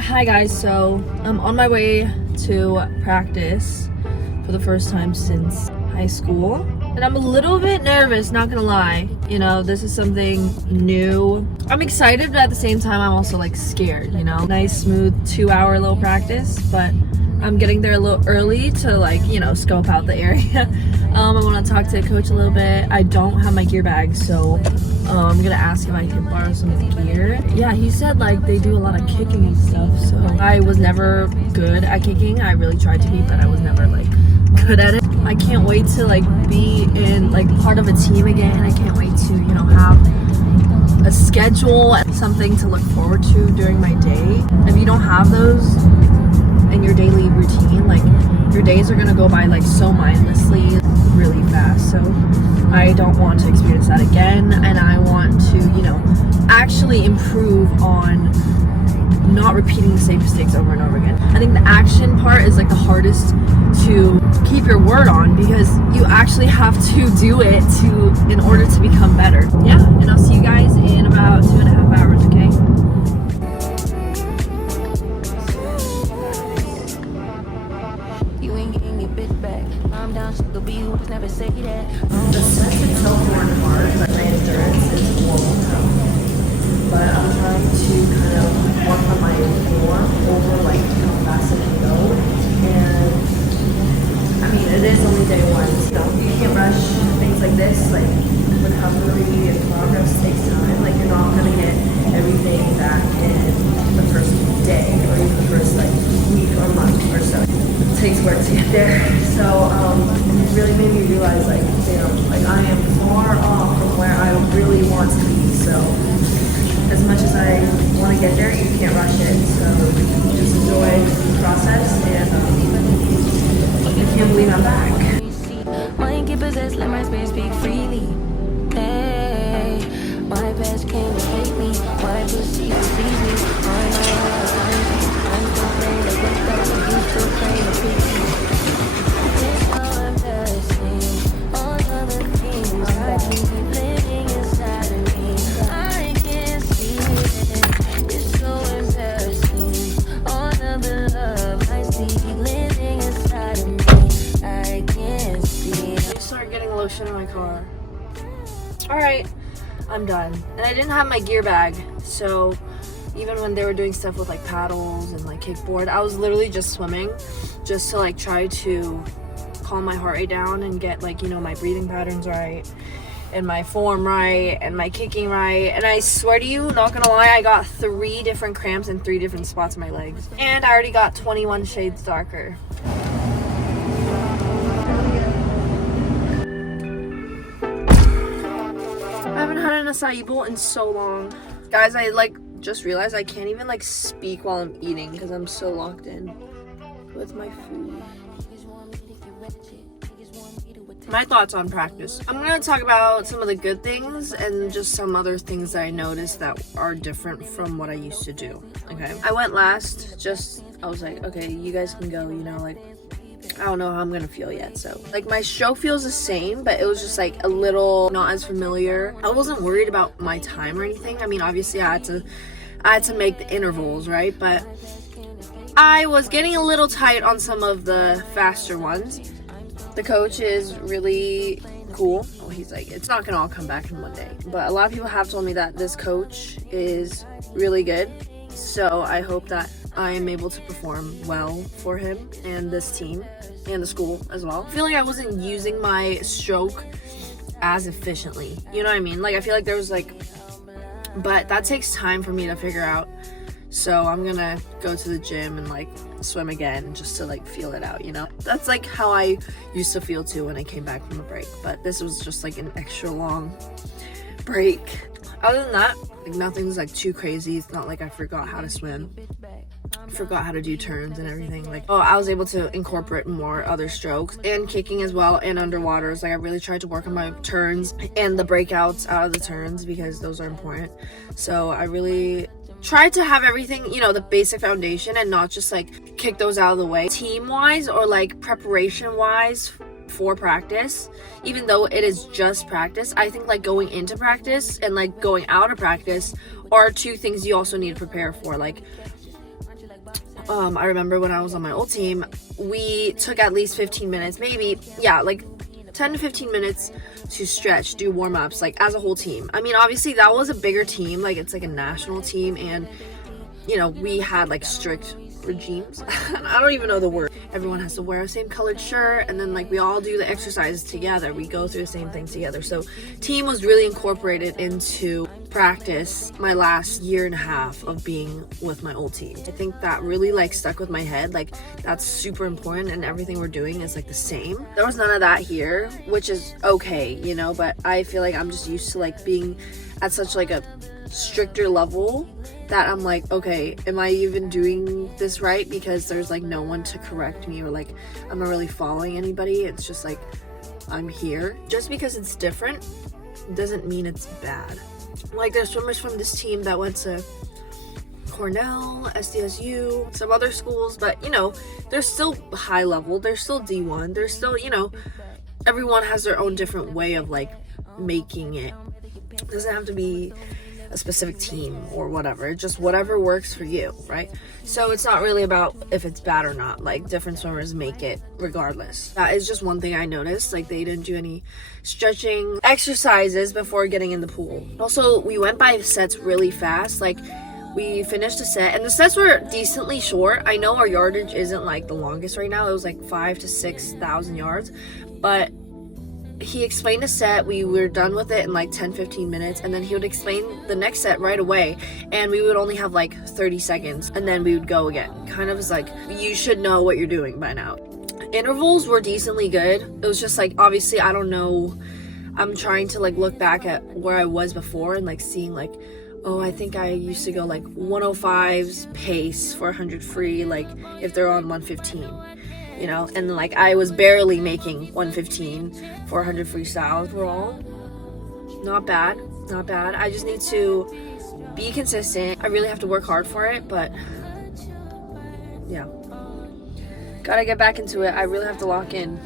Hi guys, so I'm on my way to practice for the first time since high school. And I'm a little bit nervous, not gonna lie. You know, this is something new. I'm excited, but at the same time, I'm also like scared, you know? Nice, smooth 2-hour little practice, but I'm getting there a little early to like, you know, scope out the area. I wanna talk to the coach a little bit. I don't have my gear bag, so I'm gonna ask if I can borrow some of the gear. Yeah, he said like they do a lot of kicking and stuff, so I was never good at kicking. I really tried to be, but I was never like good at it. I can't wait to like be in like part of a team again. I can't wait to, you know, have a schedule and something to look forward to during my day. If you don't have those in your daily routine, like your days are gonna go by like so mindlessly really fast. So I don't want to experience that again, and I want to, you know, actually improve on not repeating the same mistakes over and over again. I think the action part is like the hardest to keep your word on, because you actually have to do it in order to become better. Yeah, and I'll see you guys in about 2.5 hours, okay? You ain't getting me bit back. I'm down, so the be was never say that. The sets itself weren't hard, but my endurance is horrible now. But I'm trying to kind of work on my form over like how fast I can go. And I mean, it is only day one. So you can't rush things like this. Like recovery and progress takes time. Like you're not gonna get everything back in the first day or even the first like week or month or so. It takes work to get there. So it really made me realize like, you know, like I am far off from where I really want to be. So as much as I want to get there, you can't rush it. So just enjoy the process, and I can't believe I'm back. Mind get possessed, let my spirit speak freely. Hey, my past can't escape me. My pussy deceives me. I'm still playing the good stuff. You still playing the pieces. It's so embarrassing. All other things I keep living inside of me. I can't see it. It's so embarrassing. All of the love I see living inside of me. I can't see it. I started getting lotion in my car. Alright, I'm done. And I didn't have my gear bag, so even when they were doing stuff with like paddles and like kickboard, I was literally just swimming just to like try to calm my heart rate down and get like, you know, my breathing patterns right and my form right and my kicking right. And I swear to you, not gonna lie, I got 3 different cramps in 3 different spots in my legs, and I already got 21 shades darker. I haven't had an acai bowl in so long. Guys, I like just realized I can't even like speak while I'm eating because I'm so locked in with my food. My thoughts on practice. I'm gonna talk about some of the good things and just some other things that I noticed that are different from what I used to do. Okay, I went last, I was like, okay, you guys can go, you know, like I don't know how I'm gonna feel yet. So like my stroke feels the same, but it was just like a little not as familiar. I wasn't worried about my time or anything. I mean, obviously I had to make the intervals, right? But I was getting a little tight on some of the faster ones. The coach is really cool. Oh, he's like, it's not gonna all come back in one day. But a lot of people have told me that this coach is really good. So I hope that I am able to perform well for him and this team and the school as well. I feel like I wasn't using my stroke as efficiently. You know what I mean? Like I feel like there was like, but that takes time for me to figure out. So I'm gonna go to the gym and like swim again just to like feel it out, you know? That's like how I used to feel too when I came back from a break, but this was just like an extra long break. Other than that, like nothing's like too crazy. It's not like I forgot how to swim, forgot how to do turns and everything. Like, oh, I was able to incorporate more other strokes and kicking as well, and underwaters. Like I really tried to work on my turns and the breakouts out of the turns because those are important. So I really tried to have everything, you know, the basic foundation, and not just like kick those out of the way. Team wise or like preparation wise for practice, even though it is just practice, I think like going into practice and like going out of practice are 2 things you also need to prepare for. Like I remember when I was on my old team, we took at least 15 minutes, maybe, yeah, like 10 to 15 minutes to stretch, do warm-ups, like as a whole team. I mean, obviously that was a bigger team, like it's like a national team, and you know, we had like strict regimes. I don't even know the word. Everyone has to wear a same colored shirt, and then like we all do the exercises together. We go through the same things together. So team was really incorporated into practice my last year and a half of being with my old team. I think that really like stuck with my head. Like that's super important, and everything we're doing is like the same. There was none of that here, which is okay, you know, but I feel like I'm just used to like being at such like a stricter level that I'm like, okay, am I even doing this right? Because there's like no one to correct me, or like I'm not really following anybody. It's just like I'm here. Just because it's different doesn't mean it's bad. Like there's swimmers from this team that went to Cornell, SDSU, some other schools, but you know, they're still high level, they're still D1, they're still, you know, everyone has their own different way of like making it. It doesn't have to be a specific team or whatever, just whatever works for you, right? So it's not really about if it's bad or not. Like different swimmers make it regardless. That is just one thing I noticed. Like they didn't do any stretching exercises before getting in the pool. Also, we went by sets really fast. Like we finished a set, and the sets were decently short. I know our yardage isn't like the longest right now. It was like 5,000 to 6,000 yards, but he explained a set, we were done with it in like 10-15 minutes, and then he would explain the next set right away, and we would only have like 30 seconds, and then we would go again. Kind of is like, you should know what you're doing by now. Intervals were decently good. It was just like, obviously I don't know, I'm trying to like look back at where I was before and like seeing like, oh, I think I used to go like 105s pace for 100 free, like if they're on 115. You know, and like I was barely making 115 for 100 freestyle overall. Not bad, not bad. I just need to be consistent. I really have to work hard for it, but yeah. Gotta get back into it. I really have to lock in.